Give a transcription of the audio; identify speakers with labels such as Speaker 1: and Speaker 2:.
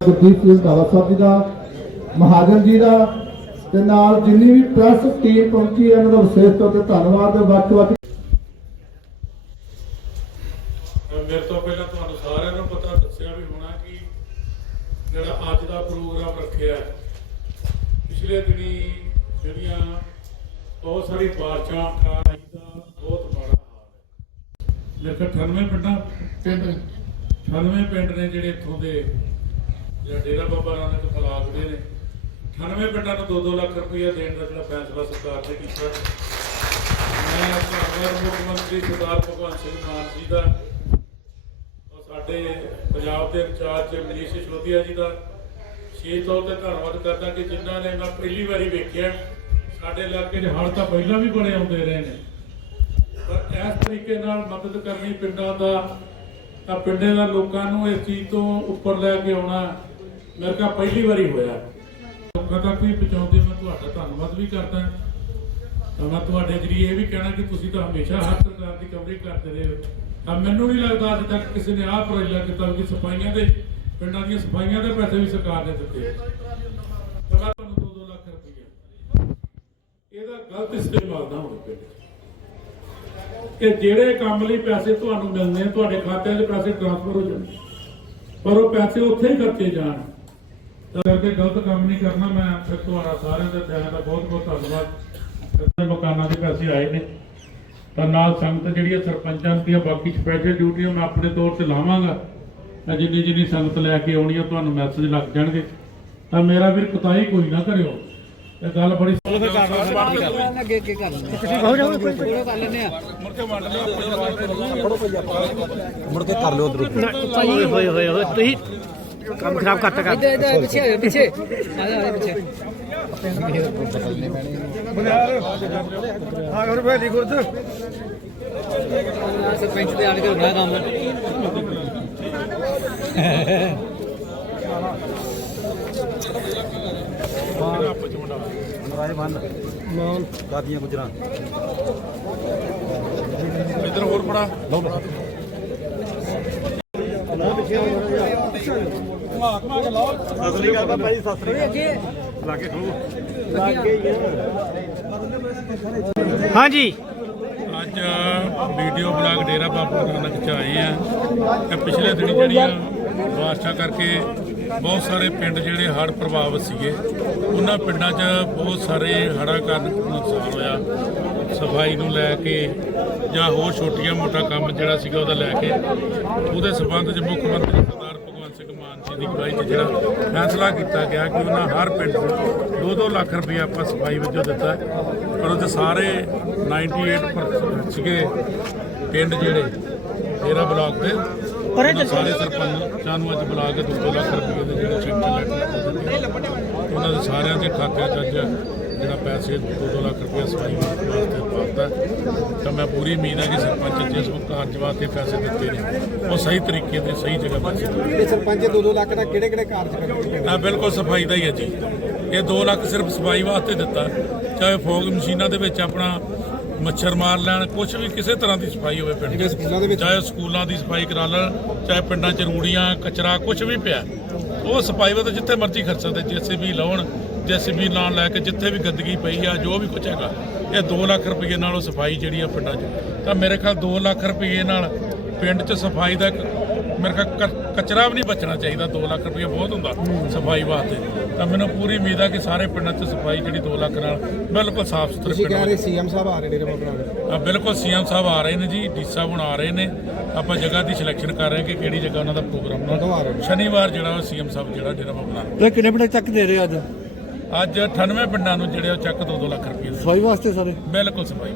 Speaker 1: ਗੁਰਦੀਪ ਸਿੰਘ ਢਾਲਾ ਸਾਹਿਬ ਜੀ ਦਾ, ਮਹਾਜਨ ਜੀ ਦਾ, ਤੇ ਨਾਲ ਜਿੰਨੀ ਵੀ ਪ੍ਰੈਸ ਟੀਮ ਪਹੁੰਚੀ ਇਹਨਾਂ ਦਾ ਵਿਸ਼ੇਸ਼ ਤੌਰ ਤੇ ਧੰਨਵਾਦ। ਵੱਖ-ਵੱਖ
Speaker 2: ਮੇਰੇ ਤੋਂ ਪਹਿਲਾਂ ਤੁਹਾਨੂੰ ਸਾਰਿਆਂ ਨੂੰ ਪਤਾ ਦੱਸਿਆ ਵੀ ਹੋਣਾ ਕਿ ਜਿਹੜਾ ਅੱਜ ਦਾ ਪ੍ਰੋਗਰਾਮ ਰੱਖਿਆ ਪਿਛਲੇ ਦਿਨੀ ਜਿਹੜੀਆਂ ਬਹੁਤ ਸਾਰੀ ਬਾਰਿਸ਼ਾਂ ਕਾਰਨ ਦਾ ਬਹੁਤ ਮਾੜਾ ਹਾਲ ਹੈ। ਮੇਰੇ 98 ਪਿੰਡਾਂ, ਪਿੰਡ 98 ਪਿੰਡ ਨੇ ਜਿਹੜੇ ਇੱਥੋਂ ਦੇ ਜਾਂ ਡੇਰਾ ਬਾਬਾ ਨਾਨਕ ਬਲਾਕ ਦੇ ਨੇ। 98 ਪਿੰਡਾਂ ਨੂੰ 2-2 ਲੱਖ ਰੁਪਏ ਦੇਣ ਦਾ ਜਿਹੜਾ ਫੈਸਲਾ ਸਰਕਾਰ ਨੇ ਕੀਤਾ। ਮੈਂ ਧੰਨਵਾਦ ਮੁੱਖ ਮੰਤਰੀ ਸਰਦਾਰ ਭਗਵੰਤ ਸਿੰਘ ਮਾਨ ਜੀ ਦਾ ਸਾਡੇ ਪੰਜਾਬ ਦੇ ਇੰਚਾਰਜ ਮਨੀਸ਼ ਸਿਸੋਦੀਆ ਜੀ ਦਾ। ਛੇ ਤੌਰ ਤੇ ਧੰਨਵਾਦ ਕਰਦਾ ਕਿ ਜਿਨ੍ਹਾਂ ਨੇ ਮੈਂ ਪਹਿਲੀ ਵਾਰੀ ਵੇਖਿਆ। ਸਾਡੇ ਇਲਾਕੇ 'ਚ ਹੜ੍ਹ ਤਾਂ ਪਹਿਲਾਂ ਵੀ ਬੜੇ ਆਉਂਦੇ ਰਹੇ ਨੇ। ਪਰ ਇਸ ਤਰੀਕੇ ਨਾਲ ਮਦਦ ਕਰਨੀ ਪਿੰਡਾਂ ਦਾ, ਤਾਂ ਪਿੰਡਾਂ ਦਾ ਲੋਕਾਂ ਨੂੰ ਇਸ ਚੀਜ਼ ਤੋਂ ਉੱਪਰ ਲੈ ਕੇ ਆਉਣਾ ਮੇਰੇ ਕੋਲ ਪਹਿਲੀ ਵਾਰੀ ਹੋਇਆ। ਲੋਕਾਂ ਤੱਕ ਵੀ ਪਹੁੰਚਾਉਂਦੇ ਮੈਂ ਤੁਹਾਡਾ ਧੰਨਵਾਦ ਵੀ ਕਰਦਾ ਤਾਂ ਮੈਂ ਤੁਹਾਡੇ ਜਰੀਏ ਇਹ ਵੀ ਕਹਿਣਾ ਕਿ ਤੁਸੀਂ ਤਾਂ ਹਮੇਸ਼ਾ ਹਰ ਸਰਕਾਰ ਦੀ ਕਵਰੇਜ ਕਰਦੇ ਰਹੇ ਹੋ। ਤਾਂ ਮੈਨੂੰ ਨਹੀਂ ਲੱਗਦਾ ਅੱਜ ਤੱਕ ਕਿਸੇ ਨੇ ਆਹ ਪ੍ਰੋਜੈਕਟ ਕੀਤਾ ਕਿ ਸਫਾਈਆਂ ਦੇ ਪਿੰਡਾਂ ਦੀਆਂ ਸਫਾਈਆਂ ਦੇ ਪੈਸੇ ਵੀ ਸਰਕਾਰ ਨੇ ਦਿੱਤੇ। ਤਾਂ ਤੁਹਾਨੂੰ 2-2 ਲੱਖ ਰੁਪਏ ਇਹਦਾ ਗਲਤ ਇਸਤੇਮਾਲ ਨਾ ਹੋਵੇ ਪਿੰਡ ਕਿ ਜਿਹੜੇ ਕੰਮ ਲਈ ਪੈਸੇ ਤੁਹਾਨੂੰ ਮਿਲਨੇ ਆ, ਤੁਹਾਡੇ ਖਾਤਿਆਂ 'ਚ ਪੈਸੇ ਟ੍ਰਾਂਸਫਰ ਹੋ ਜਾਣ। ਪਰ ਉਹ ਪੈਸੇ ਉੱਥੇ ਹੀ ਖਰਚੇ ਜਾਣ। ਕਰਕੇ ਗਲਤ ਕੰਮ ਨਹੀਂ ਕਰਨਾ ਮੈਂ ਫਿਰ ਤੁਹਾਡਾ ਸਾਰਿਆਂ ਦੇ ਤਹਿ ਦਾ ਬਹੁਤ ਬਹੁਤ ਧੰਨਵਾਦ। ਤੇ ਮਕਾਨਾਂ ਦੇ ਪੈਸੇ ਆਏ ਨੇ। ਤਾਂ ਨਾਲ ਸੰਗਤ ਜਿਹੜੀ ਹੈ ਸਰਪੰਚਾਂ ਦੀਆਂ ਬਾਕੀ ਸਪੈਸ਼ਲ ਡਿਊਟੀਆਂ ਮੈਂ ਆਪਣੇ ਤੌਰ ਤੇ ਲਾਵਾਂਗਾ। ਤਾਂ ਜਿੰਨੀ ਜਿੰਨੀ ਸੰਗਤ ਲੈ ਕੇ ਆਉਣੀ ਆ ਤੁਹਾਨੂੰ ਮੈਸੇਜ ਲੱਗ ਜਾਣਗੇ। ਤਾਂ ਮੇਰਾ ਵੀਰ ਕੁਤਾਈ ਕੋਈ ਨਾ ਕਰਿਓ। ਇਹ ਗੱਲ ਬੜੀ
Speaker 3: ਅੱਗੇ ਅੱਗੇ ਕਰ ਆ।
Speaker 4: ਮੁੜ ਕੇ ਕਰ ਲਿਓ ਉਧਰ।
Speaker 5: ਹੋਏ ਹੋਏ ਹੋਏ ਤੁਸੀਂ ਕੰਮ ਖਰਾਬ ਕਰਤਾ ਕਰ।
Speaker 3: ਇੱਧਰ ਇੱਧਰ ਪਿੱਛੇ ਪਿੱਛੇ। ਆ ਜਾ ਆ ਪਿੱਛੇ।
Speaker 4: ਹਾਂ ਹੋਰ ਭੈਲੀ ਗੁਰਦ।
Speaker 3: ਆਹ ਸਰਪੰਚ ਦੇ ਆਣ ਕੇ ਹੋਣਾ ਕੰਮ।
Speaker 4: ਰਾਜ ਬੰਨ ਮਾਨ ਦਾਦੀਆਂ ਗੁਜਰਾਂ
Speaker 2: ਇੱਧਰ ਹੋਰ ਪੜਾ
Speaker 4: ਅਸਲੀ ਗੱਲ ਭਾਈ ਸਤਿ ਸ੍ਰੀ
Speaker 3: ਅੱਗੇ
Speaker 5: ਹਾਂਜੀ।
Speaker 2: ਅੱਜ ਵੀਡੀਓ ਬਲਾਗ ਡੇਰਾ ਬਾਬਾ ਨਾਨਕ ਚ ਆਏ ਆ ਤੇ ਪਿਛਲੇ ਦਿਨੀ ਜਿਹੜੀਆਂ ਬਾਰਿਸ਼ਾਂ ਕਰਕੇ ਬਹੁਤ ਸਾਰੇ ਪਿੰਡ ਜਿਹੜੇ ਹੜ੍ਹ ਪ੍ਰਭਾਵਿਤ ਸੀਗੇ, ਉਹਨਾਂ ਪਿੰਡਾਂ 'ਚ ਬਹੁਤ ਸਾਰੇ ਹੜ੍ਹਾਂ ਕਾਰਨ ਨੁਕਸਾਨ ਹੋਇਆ। ਸਫ਼ਾਈ ਨੂੰ ਲੈ ਕੇ ਜਾਂ ਹੋਰ ਛੋਟੀਆਂ ਮੋਟਾ ਕੰਮ ਜਿਹੜਾ ਸੀਗਾ ਉਹਦਾ ਲੈ ਕੇ, ਉਹਦੇ ਸਬੰਧ 'ਚ ਮੁੱਖ ਮੰਤਰੀ ਸਰਦਾਰ ਦੀ ਅਗਵਾਈ 'ਚ ਜਿਹੜਾ ਫੈਸਲਾ ਕੀਤਾ ਗਿਆ ਕਿ ਉਹਨਾਂ ਹਰ ਪਿੰਡ ਨੂੰ 2-2 ਲੱਖ ਰੁਪਏ ਆਪਾਂ ਸਫ਼ਾਈ ਵਜੋਂ ਦਿੱਤਾ। ਪਰ ਉਹਦੇ ਸਾਰੇ 98% ਸੀਗੇ ਪਿੰਡ ਜਿਹੜੇ ਡੇਰਾ ਬਲਾਕ ਦੇ ਉਹਨਾਂ ਸਾਰੇ ਸਰਪੰਚਾਂ ਨੂੰ ਅੱਜ ਬੁਲਾ ਕੇ 2 ਲੱਖ ਰੁਪਏ ਦੇ ਜਿਹੜੇ ਚੈੱਕ ਲੱਗੇ ਉਹਨਾਂ ਦੇ ਸਾਰਿਆਂ ਦੇ ਖਾਤਿਆਂ 'ਚ ਅੱਜ ਜਿਹੜਾ ਪੈਸੇ 2 ਲੱਖ ਰੁਪਏ ਸਫ਼ਾਈ ਵਾਸਤੇ ਪਾਤਾ ਤਾਂ ਮੈਂ ਪੂਰੀ ਉਮੀਦ ਹੈ ਕਿ ਸਰਪੰਚ ਜਿਸ ਕਾਰਜ ਵਾਸਤੇ ਪੈਸੇ ਦਿੱਤੇ ਨੇ। ਉਹ ਸਹੀ ਤਰੀਕੇ ਤੇ ਸਹੀ ਜਗ੍ਹਾ ਪੈਸੇ
Speaker 4: ਇਹ ਸਰਪੰਚ 2-2 ਲੱਖ ਦਾ ਕਿਹੜੇ ਕਿਹੜੇ ਕਾਰਜ ਕਰਨਗੇ
Speaker 2: ਆ ਬਿਲਕੁਲ ਸਫ਼ਾਈ ਦਾ ਹੀ ਹੈ ਜੀ। ਇਹ 2 ਲੱਖ ਸਿਰਫ ਸਫ਼ਾਈ ਵਾਸਤੇ ਦਿੱਤਾ ਚਾਹੇ ਫੋਗ ਮਸ਼ੀਨਾਂ ਦੇ ਵਿੱਚ ਆਪਣਾ ਮੱਛਰ ਮਾਰ ਲੈਣ ਕੁਝ ਵੀ ਕਿਸੇ ਤਰ੍ਹਾਂ ਦੀ ਸਫ਼ਾਈ ਹੋਵੇ ਪਿੰਡ
Speaker 4: ਦੇ ਵਿੱਚ?
Speaker 2: ਚਾਹੇ ਸਕੂਲਾਂ ਦੀ ਸਫ਼ਾਈ ਕਰਾ ਲੈਣ ਚਾਹੇ ਪਿੰਡਾਂ 'ਚ ਰੂੜੀਆਂ ਕਚਰਾ ਕੁਝ ਵੀ ਪਿਆ। ਉਹ ਸਫ਼ਾਈ ਵਾਸਤੇ ਜਿੱਥੇ ਮਰਜ਼ੀ ਖਰਚ ਸਕਦੇ ਜੇਸੀਬੀ ਲਾਉਣ ਜੇਸੀਬੀ ਨਾਲ ਲੈ ਕੇ ਜਿੱਥੇ ਵੀ ਗੰਦਗੀ ਪਈ ਆ ਜੋ ਵੀ ਕੁਝ ਹੈਗਾ ਇਹ 2 ਲੱਖ ਰੁਪਏ ਨਾਲ ਉਹ ਸਫ਼ਾਈ ਜਿਹੜੀ ਆ ਪਿੰਡਾਂ 'ਚ ਤਾਂ ਮੇਰੇ ਖਿਆਲ 2 ਲੱਖ ਰੁਪਏ ਨਾਲ ਪਿੰਡ 'ਚ ਸਫ਼ਾਈ ਦਾ ਇੱਕ ਮੇਰੇ ਖਿਆਲ ਕਚਰਾ ਵੀ ਨਹੀਂ ਬਚਣਾ ਚਾਹੀਦਾ 2 ਲੱਖ ਰੁਪਏ ਬਹੁਤ ਹੁੰਦਾ ਸਫ਼ਾਈ ਵਾਸਤੇ ਤਾਂ ਮੈਨੂੰ ਪੂਰੀ ਉਮੀਦ ਆ ਕਿ ਸਾਰੇ ਪਿੰਡਾਂ 'ਚ ਸਫ਼ਾਈ ਜਿਹੜੀ 2 ਲੱਖ ਨਾਲ ਬਿਲਕੁਲ ਸਾਫ਼ ਸੁਥਰੇ
Speaker 4: ਤੁਸੀਂ
Speaker 2: ਪਿੰਡ
Speaker 4: ਕਹਿ। ਰਹੇ ਸੀਐਮ ਸਾਹਿਬ ਆ ਰਹੇ ਬਾਬਾ ਨਾਨਕ
Speaker 2: ਆ ਬਿਲਕੁਲ ਸੀਐਮ ਸਾਹਿਬ ਆ ਰਹੇ ਨੇ ਜੀ ਡੀ ਸਾਹਿਬ ਹੁਣ ਆ ਰਹੇ ਨੇ ਆਪਾਂ ਜਗ੍ਹਾ ਦੀ ਸਿਲੈਕਸ਼ਨ ਕਰ ਰਹੇ ਕਿ ਕਿਹੜੀ ਜਗ੍ਹਾ ਉਹਨਾਂ ਦਾ ਪ੍ਰੋਗਰਾਮ
Speaker 4: ਨੇ?
Speaker 2: ਸ਼ਨੀਵਾਰ ਜਿਹੜਾ ਸੀਐਮ ਸਾਹਿਬ ਜਿਹੜਾ ਡੇਰਾ।
Speaker 5: ਇਹ ਕਿੰਨੇ ਪਿੰਡ ਤੱਕ ਦੇ ਰਹੇ ਅੱਜ
Speaker 2: ਅੱਜ 98 ਪਿੰਡਾਂ ਨੂੰ ਜਿਹੜੇ ਉਹ ਚੱਕ 2-2 ਲੱਖ ਰੁਪਏ
Speaker 5: ਸਫ਼ਾਈ ਵਾਸਤੇ ਸਾਰੇ?
Speaker 2: ਬਿਲਕੁਲ ਸਫ਼ਾਈ